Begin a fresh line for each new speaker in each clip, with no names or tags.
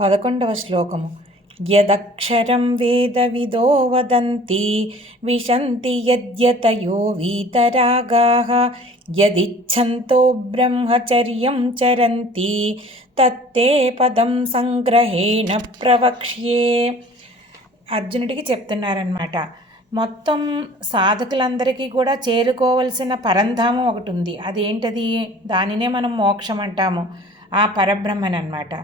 పదకొండవ శ్లోకము. యదక్షరం వేదవిదో వదంతి విశంతి యద్యతయో వీతరాగాः యదిచ్ఛంతో బ్రహ్మచర్యం చరంతి తత్తే పదం సంగ్రహేణ ప్రవక్ష్యే. అర్జునుడికి చెప్తున్నారనమాట మొత్తం సాధకులందరికీ కూడా చేరుకోవలసిన పరంధామం ఒకటి ఉంది. అదేంటది? దానినే మనం మోక్షం అంటాము. ఆ పరబ్రహ్మనమాట అనమాట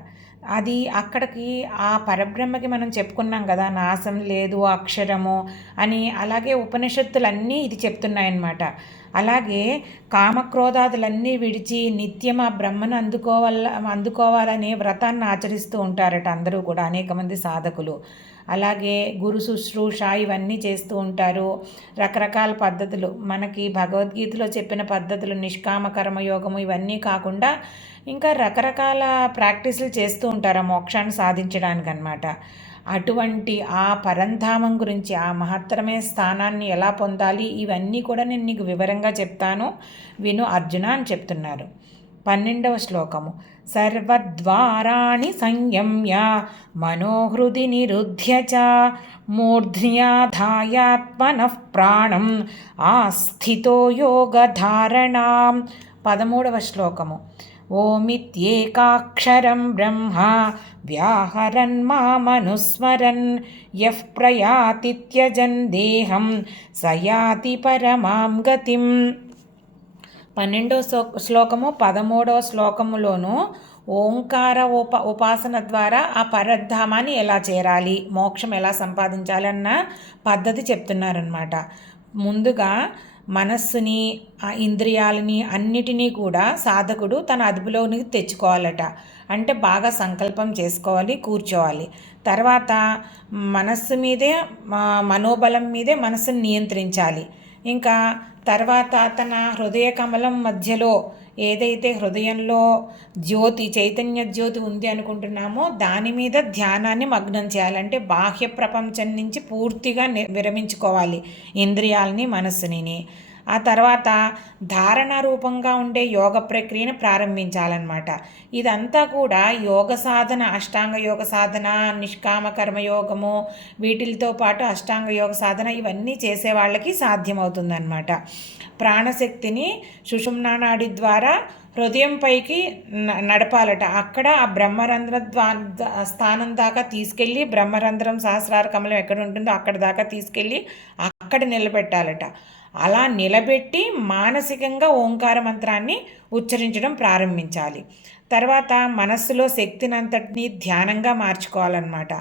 అది అక్కడికి ఆ పరబ్రహ్మకి మనం చెప్పుకున్నాం కదా నాశం లేదు అక్షరము అని అలాగే ఉపనిషత్తులన్నీ ఇది చెప్తున్నాయన్నమాట. అలాగే కామక్రోధాదులన్నీ విడిచి నిత్యం ఆ బ్రహ్మను అందుకోవాల అందుకోవాలనే వ్రతాన్ని ఆచరిస్తూ ఉంటారట అందరూ కూడా అనేక మంది సాధకులు. అలాగే గురు శుశ్రూష ఇవన్నీ చేస్తూ ఉంటారు. రకరకాల పద్ధతులు. మనకి భగవద్గీతలో చెప్పిన పద్ధతులు నిష్కామ కర్మయోగము ఇవన్నీ కాకుండా ఇంకా రకరకాల ప్రాక్టీసులు చేస్తూ ఉంటారు ఆ మోక్షాన్ని సాధించడానికి అనమాట అటువంటి ఆ పరంధామం గురించి ఆ మహత్తరమైన స్థానాన్ని ఎలా పొందాలి ఇవన్నీ కూడా నేను నీకు వివరంగా చెప్తాను. విను అర్జున అని చెప్తున్నారు. పన్నెండవ శ్లోకము. సర్వద్వారాణి సంయమ్య మనోహృది నిరుధ్య చ మూర్ధ్యాధాయాత్మన ప్రాణం ఆస్థితో యోగధారణాం. పదమూడవ శ్లోకము. ఓమిత్యేకాక్షరం బ్రహ్మ వ్యాహరన్ మామనుస్మరన్ యః ప్రయాతిత్యజన్ దేహం సయాతి పరమాం గతిం. పన్నెండవ శ్లోకము పదమూడవ శ్లోకములోను ఓంకార ఉప ఉపాసన ద్వారా ఆ పరధామాన్ని ఎలా చేరాలి మోక్షం ఎలా సంపాదించాలన్న పద్ధతి చెప్తున్నారనమాట ముందుగా మనస్సుని ఆ ఇంద్రియాలని అన్నిటినీ కూడా సాధకుడు తన అదుపులోనికి తెచ్చుకోవాలట. అంటే బాగా సంకల్పం చేసుకోవాలి కూర్చోవాలి. తర్వాత మనస్సు మీదే మనోబలం మీదే మనస్సుని నియంత్రించాలి. ఇంకా తర్వాత తన హృదయ కమలం మధ్యలో ఏదైతే హృదయంలో జ్యోతి చైతన్య జ్యోతి ఉంది అనుకుంటున్నామో దాని మీద ధ్యానాన్ని మగ్నం చేయాలంటే బాహ్య ప్రపంచం నుంచి పూర్తిగా విరమించుకోవాలి. ఇంద్రియాలని మనస్సుని. ఆ తర్వాత ధారణ రూపంగా ఉండే యోగ ప్రక్రియను ప్రారంభించాలన్నమాట. ఇదంతా కూడా యోగ సాధన అష్టాంగ యోగ సాధన నిష్కామ కర్మయోగము వీటితో పాటు అష్టాంగ యోగ సాధన ఇవన్నీ చేసే వాళ్ళకి సాధ్యమవుతుందన్నమాట. ప్రాణశక్తిని సుషుమ్నానాడి ద్వారా హృదయం పైకి నడపాలట. అక్కడ ఆ బ్రహ్మరంధ్ర స్థానం దాకా తీసుకెళ్ళి బ్రహ్మరంధ్రం సహస్రార కమలం ఎక్కడ ఉంటుందో అక్కడ దాకా తీసుకెళ్ళి అక్కడ నిలబెట్టాలట. అలా నిలబెట్టి మానసికంగా ఓంకార మంత్రాన్ని ఉచ్చరించడం ప్రారంభించాలి. తర్వాత మనస్సులో శక్తినంతటిని ధ్యానంగా మార్చుకోవాలన్నమాట.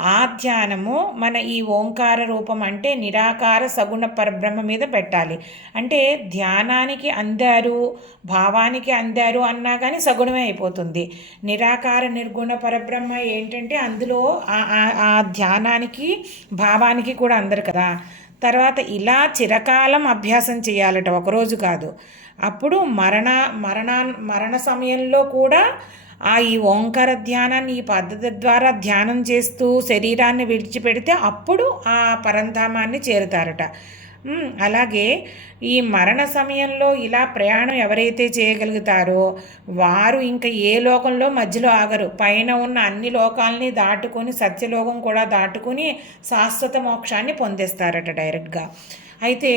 ఆ ధ్యానము మన ఈ ఓంకార రూపం అంటే నిరాకార సగుణ పరబ్రహ్మ మీద పెట్టాలి. అంటే ధ్యానానికి అందారు భావానికి అందారు అన్నా కానీ సగుణమే అయిపోతుంది. నిరాకార నిర్గుణ పరబ్రహ్మ ఏంటంటే అందులో ఆ ధ్యానానికి భావానికి కూడా అందరు కదా. తర్వాత ఇలా చిరకాలం అభ్యాసం చేయాలట ఒకరోజు కాదు. అప్పుడు మరణ మరణ మరణ సమయంలో కూడా ఆ ఈ ఓంకార ధ్యానాన్ని ఈ పద్ధతి ద్వారా ధ్యానం చేస్తూ శరీరాన్ని విడిచిపెడితే అప్పుడు ఆ పరంధామాన్ని చేరుతారట. అలాగే ఈ మరణ సమయంలో ఇలా ప్రయాణం ఎవరైతే చేయగలుగుతారో వారు ఇంకా ఏ లోకంలో మధ్యలో ఆగరు. పైన ఉన్న అన్ని లోకాలని దాటుకొని సత్యలోకం కూడా దాటుకుని శాశ్వత మోక్షాన్ని పొందేస్తారట డైరెక్ట్గా. అయితే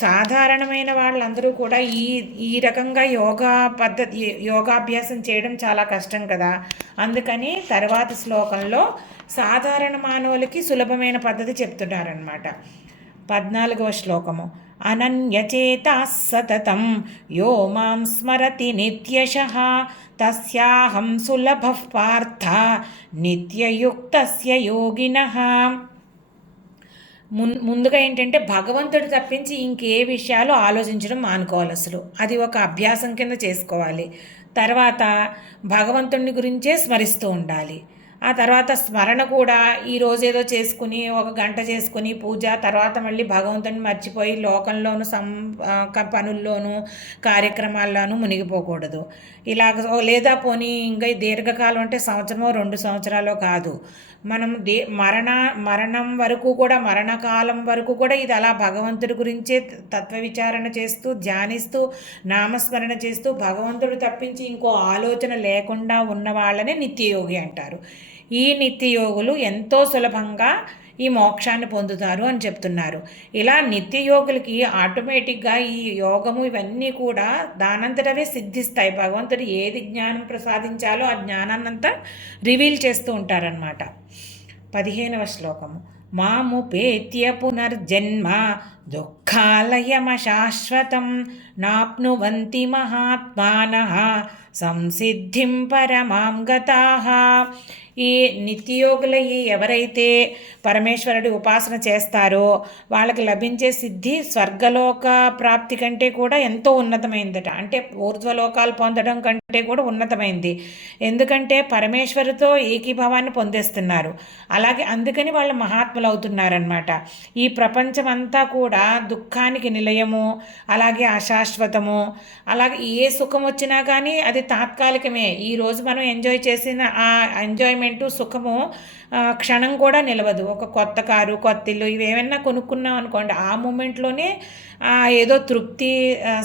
సాధారణమైన వాళ్ళందరూ కూడా ఈ ఈ రకంగా యోగా పద్ధతి యోగాభ్యాసం చేయడం చాలా కష్టం కదా. అందుకని తర్వాత శ్లోకంలో సాధారణ మానవులకి సులభమైన పద్ధతి చెప్తున్నారనమాట పద్నాలుగవ శ్లోకము. అనన్యచేత సతతం. యో మాం స్మరతి నిత్యశ. తస్యాహం సులభ పార్థ. నిత్యయుక్త యోగిన. ముందుగా ఏంటంటే భగవంతుడు తప్పించి ఇంకే విషయాలు ఆలోచించడం మానుకోవాలి అసలు. అది ఒక అభ్యాసం కింద చేసుకోవాలి. తర్వాత భగవంతుడిని గురించే స్మరిస్తూ ఉండాలి. ఆ తర్వాత స్మరణ కూడా ఈరోజు ఏదో చేసుకుని ఒక గంట చేసుకుని పూజ తర్వాత మళ్ళీ భగవంతుని మర్చిపోయి లోకంలోను సం పనుల్లోనూ కార్యక్రమాల్లోనూ మునిగిపోకూడదు. ఇలాగ లేదా పోనీ ఇంకా దీర్ఘకాలం అంటే సంవత్సరమో రెండు సంవత్సరాలు కాదు. మనం దే మరణ మరణం వరకు కూడా మరణకాలం వరకు కూడా ఇది అలా భగవంతుడి గురించే తత్వ విచారణ చేస్తూ ధ్యానిస్తూ నామస్మరణ చేస్తూ భగవంతుడు తప్పించి ఇంకో ఆలోచన లేకుండా ఉన్న వాళ్ళనే నిత్యయోగి అంటారు. ఈ నిత్యయోగులు ఎంతో సులభంగా ఈ మోక్షాన్ని పొందుతారు అని చెప్తున్నారు. ఇలా నిత్యయోగులకి ఆటోమేటిక్గా ఈ యోగము ఇవన్నీ కూడా దానంతటవే సిద్ధిస్తాయి. భగవంతుడు ఏది జ్ఞానం ప్రసాదించాలో ఆ జ్ఞానాన్నంతా రివీల్ చేస్తూ ఉంటారనమాట పదిహేనవ శ్లోకము. మాముపేత్య పునర్జన్మ దుఃఖాలయమశాశ్వతం నాప్నువంతి మహాత్మాన సంసిద్ధిం పరమాం గతాః ఈ నిత్యయోగులయ్యి ఎవరైతే పరమేశ్వరుడి ఉపాసన చేస్తారో వాళ్ళకి లభించే సిద్ధి స్వర్గలోక ప్రాప్తి కంటే కూడా ఎంతో ఉన్నతమైందట. అంటే ఊర్ధ్వలోకాలు పొందడం కంటే కూడా ఉన్నతమైంది. ఎందుకంటే పరమేశ్వరుతో ఏకీభావాన్ని పొందేస్తున్నారు. అలాగే అందుకని వాళ్ళు మహాత్ములు అవుతున్నారనమాట ఈ ప్రపంచం అంతా కూడా దుఃఖానికి నిలయము అలాగే అశాశ్వతము. అలాగే ఏ సుఖం వచ్చినా కానీ అది తాత్కాలికమే. ఈరోజు మనం ఎంజాయ్ చేసిన ఆ ఎంజాయ్మెంటు సుఖము క్షణం కూడా నిలవదు. ఒక కొత్త కారు కొత్త ఇల్లు ఇవి ఏమైనా కొనుక్కున్నాం అనుకోండి ఆ మూమెంట్లోనే ఏదో తృప్తి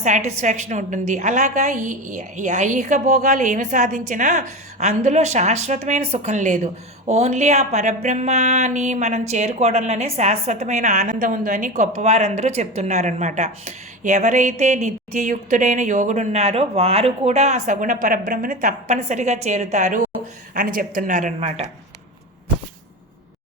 సాటిస్ఫాక్షన్ ఉంటుంది. అలాగా ఈ ఐహిక భోగాలు ఏమి సాధించినా అందులో శాశ్వతమైన సుఖం లేదు. ఓన్లీ ఆ పరబ్రహ్మాని మనం చేరుకోవడంలోనే శాశ్వతమైన ఆనందం ఉందని గొప్పవారందరూ చెప్తున్నారనమాట ఎవరైతే నిత్యయుక్తుడైన యోగుడున్నారో వారు కూడా ఆ సగుణ పరబ్రహ్మని తప్పనిసరిగా చేరుతారు అని చెప్తున్నారనమాట